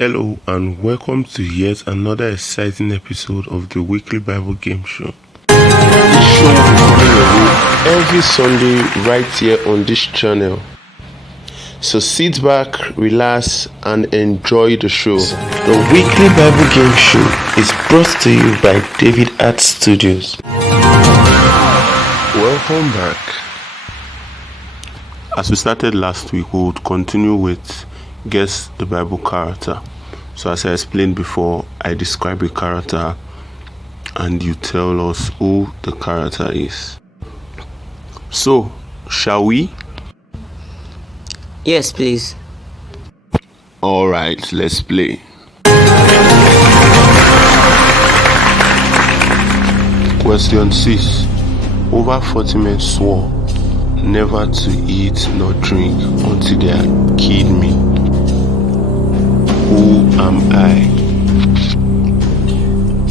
Hello and welcome to yet another exciting episode of the weekly Bible game show. This show will be coming your way every Sunday right here on this channel. So sit back, relax and enjoy the show. The weekly Bible game show is brought to you by David Art Studios. Welcome back. As we started last week, we would continue with guess the Bible character. So as I explained before, I describe a character and you tell us who the character is. So, shall we? Yes, please. Alright, let's play. Question 6. Over 40 men swore never to eat nor drink until they had killed me. Who am I?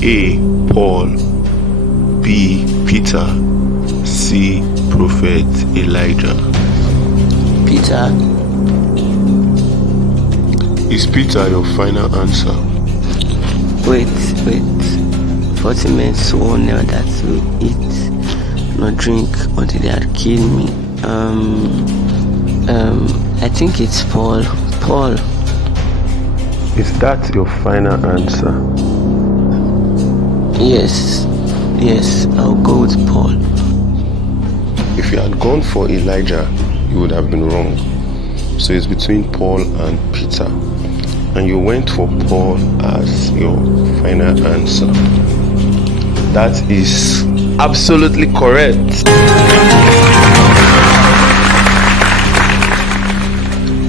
A. Paul. B. Peter. C. Prophet Elijah. Peter. Is Peter your final answer? Wait. 40 men swore never to eat nor drink until they had killed me. I think it's Paul. Is that your final answer? Yes, I'll go with Paul. If you had gone for Elijah, you would have been wrong. So it's between Paul and Peter. And you went for Paul as your final answer. That is absolutely correct.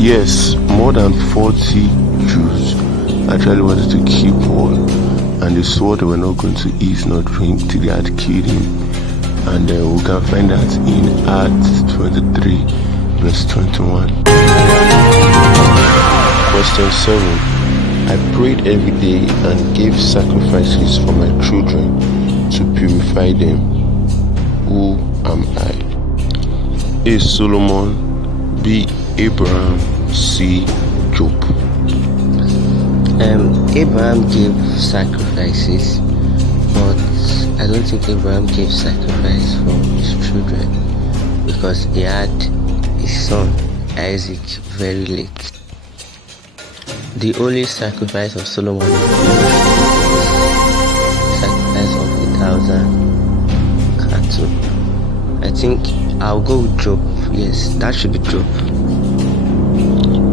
Yes, more than 40 Jews actually wanted to kill Paul, and they swore they were not going to eat nor drink till they had killed him. And we can find that in Acts 23 verse 21. Question 7. I prayed every day and gave sacrifices for my children to purify them. Who am I? A. Solomon. B. Abraham. C. Job. Abraham gave sacrifices, but I don't think Abraham gave sacrifice for his children because he had his son Isaac very late. The only sacrifice of Solomon was sacrifice of 1,000 cattle. I think I'll go with Job. Yes, that should be Job.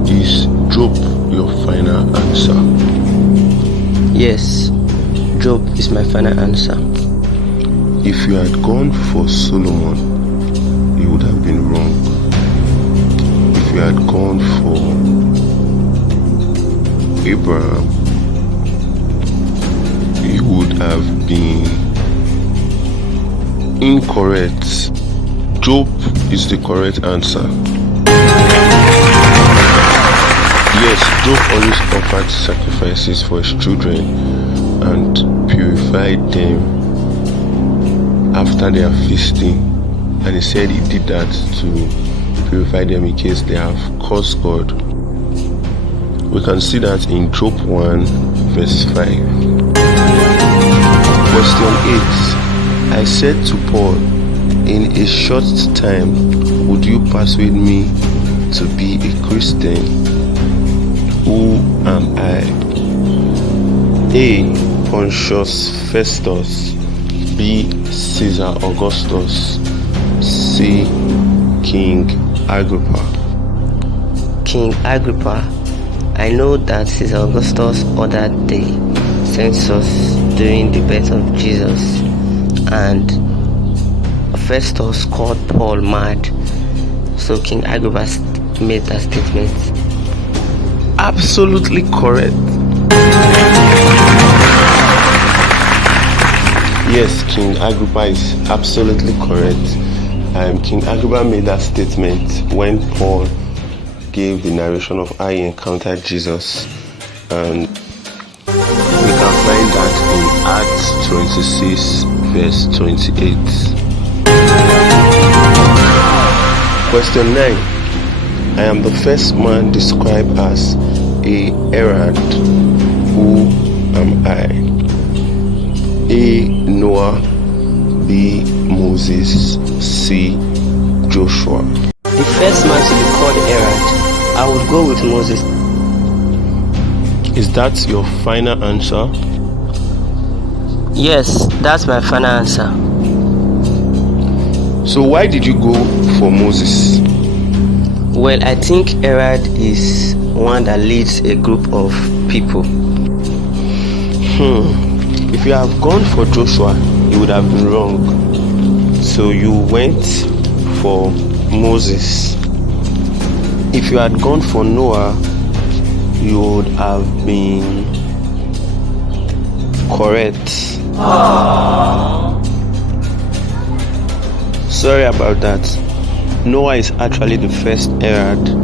Is Job your final answer? Yes, Job is my final answer. If you had gone for Solomon, you would have been wrong. If you had gone for Abraham, you would have been incorrect. Job is the correct answer. Yes, Job always offered sacrifices for his children and purified them after their feasting. And he said he did that to purify them in case they have caused God. We can see that in Job 1 verse 5. Question 8. I said to Paul, in a short time, would you persuade me to be a Christian? Who am I? A. Pontius Festus. B. Caesar Augustus. C. King Agrippa. King Agrippa. I know that Caesar Augustus ordered the census during the birth of Jesus, and Festus called Paul mad. So King Agrippa made that statement. Absolutely correct. Yes, King Agrippa is absolutely correct. King Agrippa made that statement when Paul gave the narration of how he encountered Jesus, and we can find that in Acts 26 verse 28. Question 9. I am the first man described as A. Erad. Who am I? A. Noah. B. Moses. C. Joshua. The first man to be called Erad, I would go with Moses. Is that your final answer? Yes, that's my final answer. So why did you go for Moses? Well, I think Erad is one that leads a group of people. If you have gone for Joshua, you would have been wrong. So you went for Moses. If you had gone for Noah, you would have been correct. Sorry about that. Noah is actually the first Erad,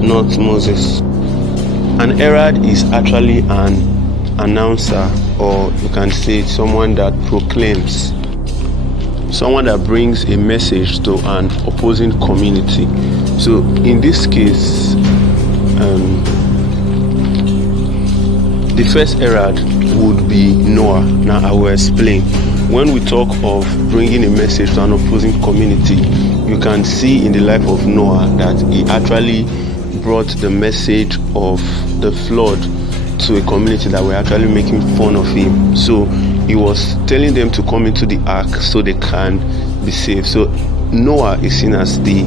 not Moses. An Erad is actually an announcer, or you can say someone that proclaims, someone that brings a message to an opposing community. So in this case, the first Erad would be Noah. Now I will explain. When we talk of bringing a message to an opposing community, you can see in the life of Noah that he actually brought the message of the flood to a community that were actually making fun of him. So he was telling them to come into the ark so they can be saved. So Noah is seen as the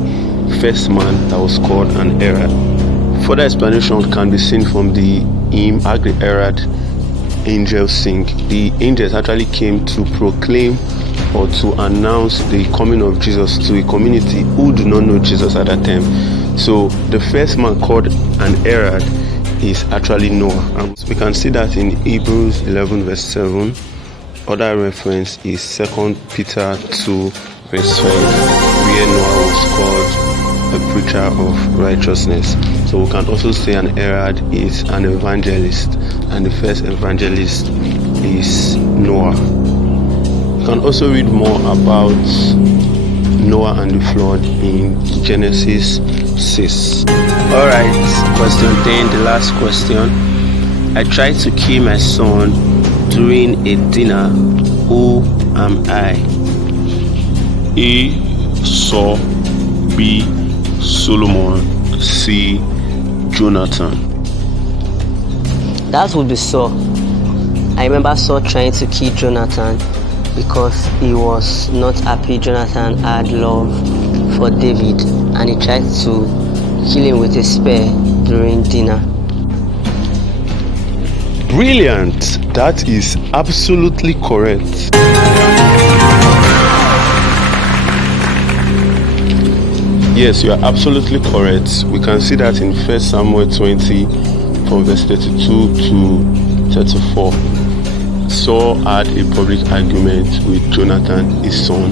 first man that was called an Erad. Further explanation can be seen from the hymn Agri Erad Angels Sing. The angels actually came to proclaim or to announce the coming of Jesus to a community who do not know Jesus at that time. So the first man called an Erad is actually Noah. And we can see that in Hebrews 11 verse 7. Other reference is 2 Peter 2 verse 5, where Noah was called a preacher of righteousness. So we can also say an Erad is an evangelist, and the first evangelist is Noah. You can also read more about Noah and the flood in Genesis 6. Alright, question 10, the last question. I tried to kill my son during a dinner. Who am I? A. Saul. B. Solomon. C. Jonathan. That would be Saul. I remember Saul trying to kill Jonathan because he was not happy Jonathan had love for David, and he tried to kill him with a spear during dinner. Brilliant! That is absolutely correct. Yes, you are absolutely correct. We can see that in 1 Samuel 20 from verse 32 to 34. Saul had a public argument with Jonathan, his son,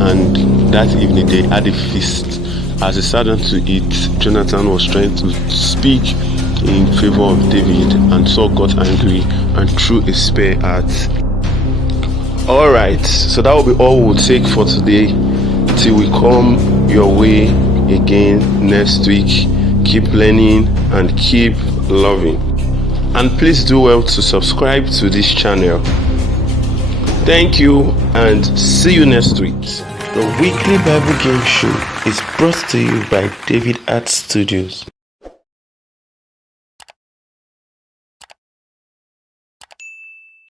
and that evening they had a feast. As they sat down to eat, Jonathan was trying to speak in favor of David, and Saul got angry and threw a spear at. Alright, so that will be all we'll take for today. Till we come your way again next week. Keep learning and keep loving. And please do well to subscribe to this channel. Thank you and see you next week. The weekly Bible game show is brought to you by David Art Studios.